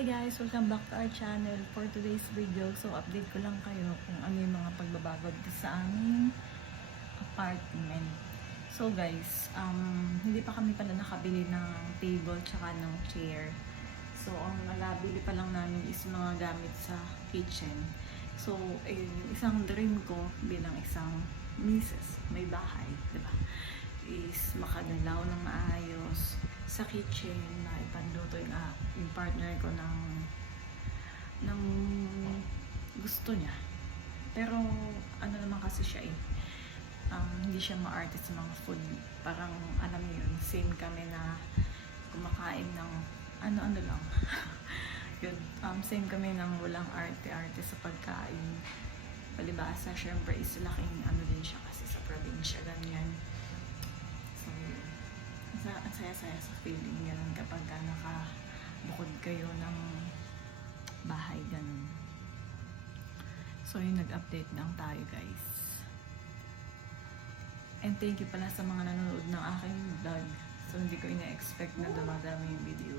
Hi guys! Welcome back to our channel. For today's video, so update ko lang kayo kung ano yung mga pagbabago dito sa aming apartment. So guys, hindi pa kami pala nakabili ng table tsaka ng chair. So ang nabili pa lang namin is mga gamit sa kitchen. So ayun, yung isang dream ko bilang isang misis, may bahay, diba? Is makadalaw ng maayos sa kitchen na ipanluto yung partner ko ng gusto niya. Pero ano naman kasi siya hindi siya ma-arte sa mga food. Parang alam niyo yun, same kami na kumakain ng ano-ano lang. Yun, same kami ng walang arte-arte sa pagkain. Palibasa, syempre is laking ano din siya kasi sa probinsya, ganyan. So, ang saya-saya sa feeling ganun kapag nakabukod kayo ng bahay, ganun. So, yung nag-update lang tayo, guys. And thank you pala sa mga nanonood ng aking vlog. So, hindi ko ina-expect na dumadami yung video.